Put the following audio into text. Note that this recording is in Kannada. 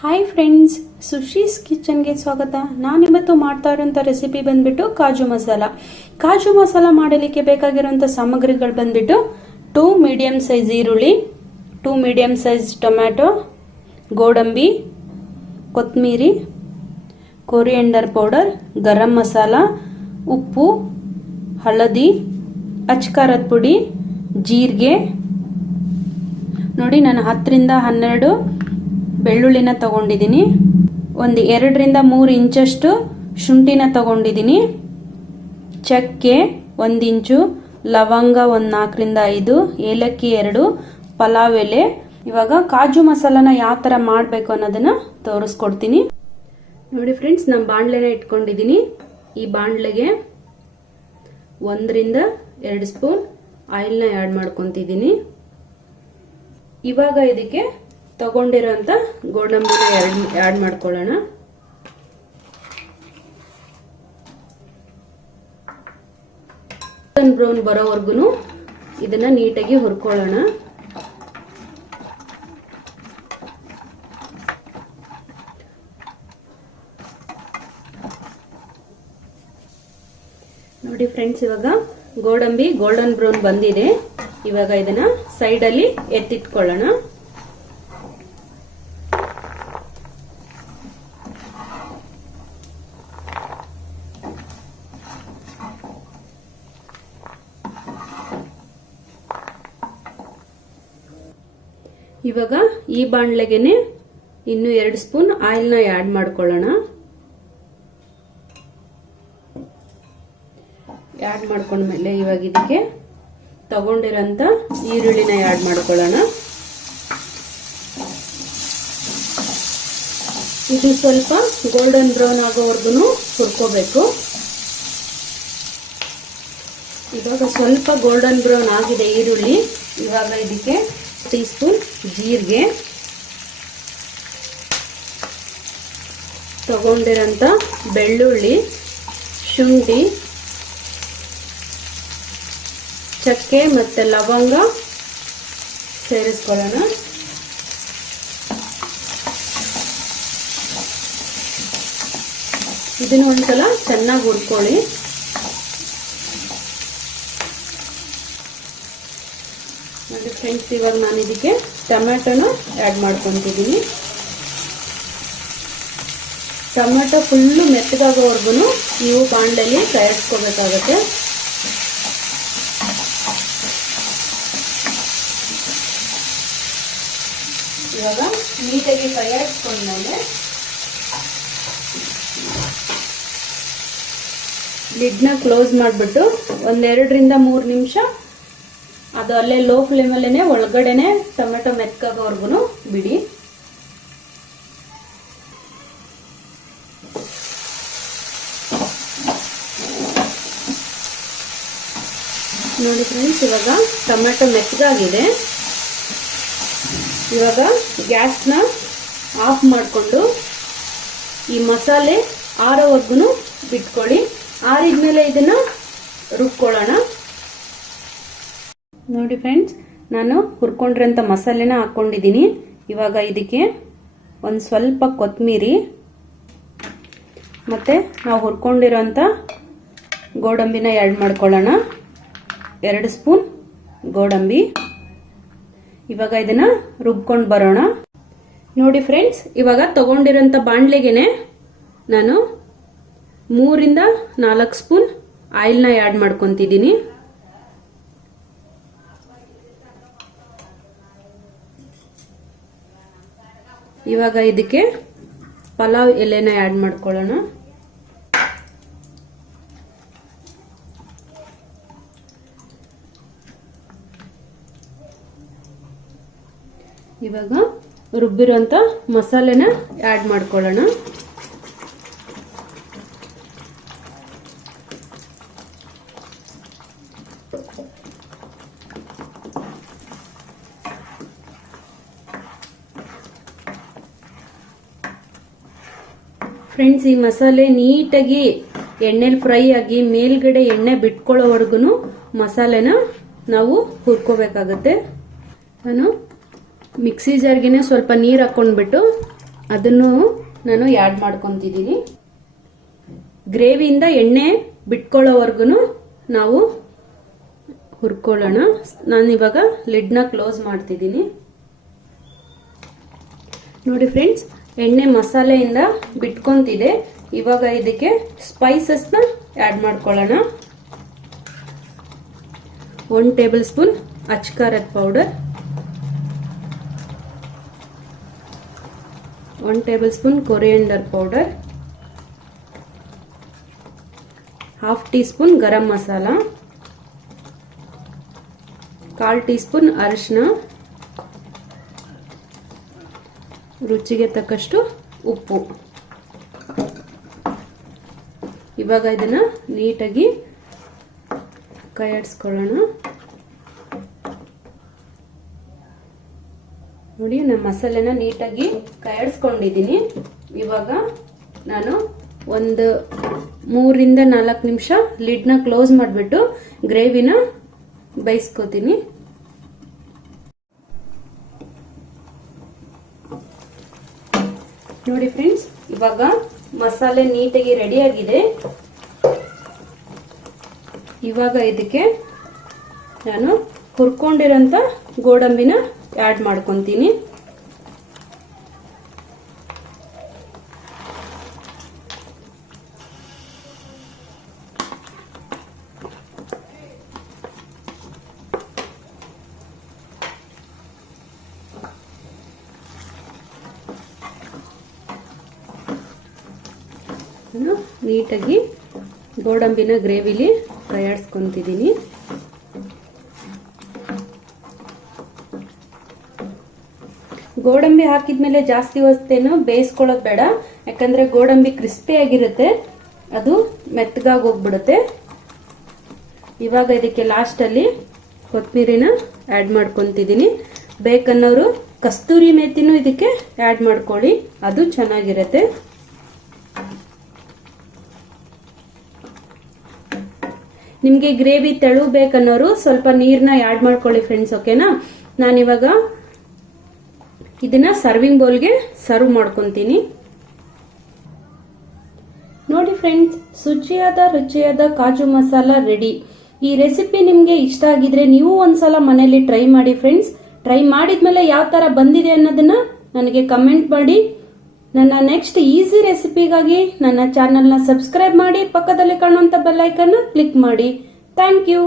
ಹಾಯ್ ಫ್ರೆಂಡ್ಸ್, ಸುಶೀಸ್ ಕಿಚನ್ಗೆ ಸ್ವಾಗತ. ನಾನಿವತ್ತು ಮಾಡ್ತಾ ಇರೋಂಥ ರೆಸಿಪಿ ಬಂದ್ಬಿಟ್ಟು ಕಾಜು ಮಸಾಲ. ಕಾಜು ಮಸಾಲ ಮಾಡಲಿಕ್ಕೆ ಬೇಕಾಗಿರೋಂಥ ಸಾಮಗ್ರಿಗಳು ಬಂದ್ಬಿಟ್ಟು 2 ಮೀಡಿಯಮ್ ಸೈಜ್ ಈರುಳ್ಳಿ, 2 ಮೀಡಿಯಮ್ ಸೈಜ್ ಟೊಮ್ಯಾಟೊ, ಗೋಡಂಬಿ, ಕೊತ್ತಂಬರಿ, ಕೊರಿಯಂಡರ್ ಪೌಡರ್, ಗರಂ ಮಸಾಲ, ಉಪ್ಪು, ಹಳದಿ, ಅಚ್ಕಾರದ ಪುಡಿ, ಜೀರಿಗೆ. ನೋಡಿ, ನಾನು 10 ರಿಂದ 12 ಬೆಳ್ಳುಳ್ಳಿನ ತಗೊಂಡಿದ್ದೀನಿ. ಒಂದು 2 ರಿಂದ 3 ಇಂಚಷ್ಟು ಶುಂಠಿನ ತಗೊಂಡಿದ್ದೀನಿ. ಚಕ್ಕೆ 1 ಇಂಚು, ಲವಂಗ ಒಂದು 4 ರಿಂದ 5, ಏಲಕ್ಕಿ 2, ಪಲಾವ್ ಎಲೆ. ಇವಾಗ ಕಾಜು ಮಸಾಲನ ಯಾವ ಥರ ಮಾಡಬೇಕು ಅನ್ನೋದನ್ನ ತೋರಿಸ್ಕೊಡ್ತೀನಿ. ನೋಡಿ ಫ್ರೆಂಡ್ಸ್, ನಾನು ಬಾಣಲೆನ ಇಟ್ಕೊಂಡಿದ್ದೀನಿ. ಈ ಬಾಣಲೆಗೆ 1 ರಿಂದ 2 ಸ್ಪೂನ್ ಆಯಿಲ್ನ ಆ್ಯಡ್ ಮಾಡ್ಕೊತಿದ್ದೀನಿ. ಇವಾಗ ಇದಕ್ಕೆ ತಗೊಂಡಿರೋಂಥ ಗೋಡಂಬಿನ ಆ್ಯಡ್ ಮಾಡ್ಕೊಳ್ಳೋಣ. ಬ್ರೌನ್ ಬರೋವರೆಗೂ ಇದನ್ನ ನೀಟಾಗಿ ಹುರ್ಕೊಳ್ಳೋಣ. ನೋಡಿ ಫ್ರೆಂಡ್ಸ್, ಇವಾಗ ಗೋಡಂಬಿ ಗೋಲ್ಡನ್ ಬ್ರೌನ್ ಬಂದಿದೆ. ಇವಾಗ ಇದನ್ನ ಸೈಡಲ್ಲಿ ಎತ್ತಿಟ್ಕೊಳ್ಳೋಣ. ಇವಾಗ ಈ ಬಾಣಲೆಗೆನೆ ಇನ್ನು 2 ಸ್ಪೂನ್ ಆಯಿಲ್ನ ಆ್ಯಡ್ ಮಾಡ್ಕೊಳ್ಳೋಣ. ಆ್ಯಡ್ ಮಾಡ್ಕೊಂಡ್ಮೇಲೆ ಇವಾಗ ಇದಕ್ಕೆ ತಗೊಂಡಿರೋಂಥ ಈರುಳ್ಳಿನ ಆ್ಯಡ್ ಮಾಡ್ಕೊಳ್ಳೋಣ. ಇದು ಸ್ವಲ್ಪ ಗೋಲ್ಡನ್ ಬ್ರೌನ್ ಆಗೋವರೆಗೂ ಹುರ್ಕೋಬೇಕು. ಇವಾಗ ಸ್ವಲ್ಪ ಗೋಲ್ಡನ್ ಬ್ರೌನ್ ಆಗಿದೆ ಈರುಳ್ಳಿ. ಇವಾಗ ಇದಕ್ಕೆ ಟೀ ಸ್ಪೂನ್ ಜೀರಿಗೆ, ತಗೊಂಡಿರೋಂಥ ಬೆಳ್ಳುಳ್ಳಿ, ಶುಂಠಿ, ಚಕ್ಕೆ ಮತ್ತು ಲವಂಗ ಸೇರಿಸ್ಕೊಳ್ಳೋಣ. ಇದನ್ನು ಒಂದ್ಸಲ ಚೆನ್ನಾಗಿ ಹುರ್ಕೊಳ್ಳಿ. ನೋಡಿ ಫ್ರೆಂಡ್ಸ್, ಇವಾಗ ನಾನು ಇದಕ್ಕೆ ಟೊಮ್ಯಾಟೊನ ಆ್ಯಡ್ ಮಾಡ್ಕೊತಿದ್ದೀನಿ. ಟೊಮ್ಯಾಟೊ ಫುಲ್ಲು ಮೆತ್ತಗಾಗೋವರೆಗೂ ನೀವು ಬಾಣಲೆಯಲ್ಲಿ ಕಾಯಿಸ್ಕೋಬೇಕಾಗತ್ತೆ. ಇವಾಗ ನೀಟಾಗಿ ಕಾಯಿಸ್ಕೊಂಡ್ಮೇಲೆ ಲಿಡ್ನ ಕ್ಲೋಸ್ ಮಾಡಿಬಿಟ್ಟು 1-2 ರಿಂದ 3 ನಿಮಿಷ ಅದು ಅಲ್ಲೇ ಲೋ ಫ್ಲೇಮಲ್ಲೇ ಒಳಗಡೆನೆ ಟೊಮೆಟೊ ಮೆತ್ತಗಾಗೋವರೆಗೂ ಬಿಡಿ. ನೋಡಿ ಫ್ರೆಂಡ್ಸ್, ಇವಾಗ ಟೊಮೆಟೊ ಮೆತ್ತಗಾಗಿದೆ. ಇವಾಗ ಗ್ಯಾಸ್ನ ಆಫ್ ಮಾಡಿಕೊಂಡು ಈ ಮಸಾಲೆ ಆರೋವರೆಗೂ ಬಿಟ್ಕೊಳ್ಳಿ. ಆರಿದ್ಮೇಲೆ ಇದನ್ನ ರುಬ್ಕೊಳ್ಳೋಣ. ನೋಡಿ ಫ್ರೆಂಡ್ಸ್, ನಾನು ಹುರ್ಕೊಂಡಿರೋಂಥ ಮಸಾಲೆನ ಹಾಕ್ಕೊಂಡಿದ್ದೀನಿ. ಇವಾಗ ಇದಕ್ಕೆ ಒಂದು ಸ್ವಲ್ಪ ಕೊತ್ತಂಬರಿ ಮತ್ತು ನಾವು ಹುರ್ಕೊಂಡಿರೋಂಥ ಗೋಡಂಬಿನ ಆ್ಯಡ್ ಮಾಡ್ಕೊಳ್ಳೋಣ. 2 ಸ್ಪೂನ್ ಗೋಡಂಬಿ. ಇವಾಗ ಇದನ್ನು ರುಬ್ಕೊಂಡು ಬರೋಣ. ನೋಡಿ ಫ್ರೆಂಡ್ಸ್, ಇವಾಗ ತಗೊಂಡಿರೋಂಥ ಬಾಣಲೆಗೆನೆ ನಾನು 3 ರಿಂದ 4 ಸ್ಪೂನ್ ಆಯಿಲ್ನ ಆ್ಯಡ್ ಮಾಡ್ಕೊತಿದ್ದೀನಿ. ಇವಾಗ ಇದಕ್ಕೆ ಪಲಾವ್ ಎಲೆನ ಆ್ಯಡ್ ಮಾಡ್ಕೊಳ್ಳೋಣ. ಇವಾಗ ರುಬ್ಬಿರೋಂಥ ಮಸಾಲೆನ ಆ್ಯಡ್ ಮಾಡ್ಕೊಳ್ಳೋಣ. ಫ್ರೆಂಡ್ಸ್, ಈ ಮಸಾಲೆ ನೀಟಾಗಿ ಎಣ್ಣೆಲಿ ಫ್ರೈ ಆಗಿ ಮೇಲ್ಗಡೆ ಎಣ್ಣೆ ಬಿಟ್ಕೊಳ್ಳೋವರೆಗೂ ಮಸಾಲೆನ ನಾವು ಹುರ್ಕೋಬೇಕಾಗತ್ತೆ. ನಾನು ಮಿಕ್ಸಿ ಜಾರ್ಗೆ ಸ್ವಲ್ಪ ನೀರು ಹಾಕ್ಕೊಂಡ್ಬಿಟ್ಟು ಅದನ್ನು ನಾನು ಆ್ಯಡ್ ಮಾಡ್ಕೊತಿದ್ದೀನಿ. ಗ್ರೇವಿಯಿಂದ ಎಣ್ಣೆ ಬಿಟ್ಕೊಳ್ಳೋವರೆಗೂ ನಾವು ಹುರ್ಕೊಳ್ಳೋಣ. ನಾನಿವಾಗ ಲಿಡ್ನ ಕ್ಲೋಸ್ ಮಾಡ್ತಿದ್ದೀನಿ. ನೋಡಿ ಫ್ರೆಂಡ್ಸ್, ಎಣ್ಣೆ ಮಸಾಲೆಯಿಂದ ಬಿಟ್ಕೊಂತಿದೆ. ಇವಾಗ ಇದಕ್ಕೆ ಸ್ಪೈಸಸ್ನ ಆ್ಯಡ್ ಮಾಡ್ಕೊಳ್ಳೋಣ. 1 ಟೇಬಲ್ ಸ್ಪೂನ್ ಅಚ್ಕಾರದ powder, 1 tablespoon coriander powder, 1/2 teaspoon garam masala, 1/4 teaspoon ಅರಿಶಿನ, ರುಚಿಗೆ ತಕ್ಕಷ್ಟು ಉಪ್ಪು. ಇವಾಗ ಇದನ್ನ ನೀಟಾಗಿ ಕೈ ಆಡಿಸ್ಕೊಳ್ಳೋಣ. ನೋಡಿ, ನಾನು ಮಸಾಲೆನ ನೀಟಾಗಿ ಕೈ ಆಡಿಸ್ಕೊಂಡಿದ್ದೀನಿ. ಇವಾಗ ನಾನು ಒಂದು 3 ರಿಂದ 4 ನಿಮಿಷ ಲಿಡ್ನ ಕ್ಲೋಸ್ ಮಾಡಿಬಿಟ್ಟು ಗ್ರೇವಿನ ಬೇಯಿಸ್ಕೋತೀನಿ. ನೋಡಿ ಫ್ರೆಂಡ್ಸ್, ಇವಾಗ ಮಸಾಲೆ ನೀಟಾಗಿ ರೆಡಿ ಆಗಿದೆ. ಇವಾಗ ಇದಕ್ಕೆ ನಾನು ಹುರ್ಕೊಂಡಿರೋಂಥ ಗೋಡಂಬಿನ ಆ್ಯಡ್ ಮಾಡ್ಕೊತೀನಿ. ನೀಟಾಗಿ ಗೋಡಂಬಿನ ಗ್ರೇವಿಲಿ ಕೈ ಆಡಿಸ್ಕೊಂತಿದ್ದೀನಿ. ಗೋಡಂಬಿ ಹಾಕಿದ್ಮೇಲೆ ಜಾಸ್ತಿ ಹೊತ್ತೇನು ಬೇಯಿಸ್ಕೊಳ್ಳೋದು ಬೇಡ, ಯಾಕಂದ್ರೆ ಗೋಡಂಬಿ ಕ್ರಿಸ್ಪಿ ಆಗಿರುತ್ತೆ, ಅದು ಮೆತ್ತಗಾಗಿ ಹೋಗ್ಬಿಡುತ್ತೆ. ಇವಾಗ ಇದಕ್ಕೆ ಲಾಸ್ಟಲ್ಲಿ ಕೊತ್ತಂಬರಿನ ಆ್ಯಡ್ ಮಾಡ್ಕೊತಿದ್ದೀನಿ. ಬೇಕನ್ನೋರು ಕಸ್ತೂರಿ ಮೇಥಿನೂ ಇದಕ್ಕೆ ಆ್ಯಡ್ ಮಾಡ್ಕೊಳ್ಳಿ, ಅದು ಚೆನ್ನಾಗಿರುತ್ತೆ. ನಿಮಗೆ ಗ್ರೇವಿ ತೆಳು ಬೇಕನ್ನೋರು ಸ್ವಲ್ಪ ನೀರನ್ನ ಆ್ಯಡ್ ಮಾಡ್ಕೊಳ್ಳಿ ಫ್ರೆಂಡ್ಸ್, ಓಕೆನಾ. ನಾನಿವಾಗ ಇದನ್ನ ಸರ್ವಿಂಗ್ ಬೌಲ್ಗೆ ಸರ್ವ್ ಮಾಡ್ಕೊತೀನಿ. ನೋಡಿ ಫ್ರೆಂಡ್ಸ್, ರುಚಿಯಾದ ಕಾಜು ಮಸಾಲ ರೆಡಿ. ಈ ರೆಸಿಪಿ ನಿಮಗೆ ಇಷ್ಟ ಆಗಿದ್ರೆ ನೀವು ಒಂದ್ಸಲ ಮನೆಯಲ್ಲಿ ಟ್ರೈ ಮಾಡಿ ಫ್ರೆಂಡ್ಸ್. ಟ್ರೈ ಮಾಡಿದ್ಮೇಲೆ ಯಾವ ತರ ಬಂದಿದೆ ಅನ್ನೋದನ್ನ ನನಗೆ ಕಮೆಂಟ್ ಮಾಡಿ. ನನ್ನ ನೆಕ್ಸ್ಟ್ ಈಸಿ ರೆಸಿಪಿಗಾಗಿ ನನ್ನ ಚಾನೆಲ್ನ ಸಬ್ಸ್ಕ್ರೈಬ್ ಮಾಡಿ, ಪಕ್ಕದಲ್ಲಿ ಕಾಣುವಂತ ಬೆಲ್ ಐಕನ್ ಕ್ಲಿಕ್ ಮಾಡಿ. Thank you.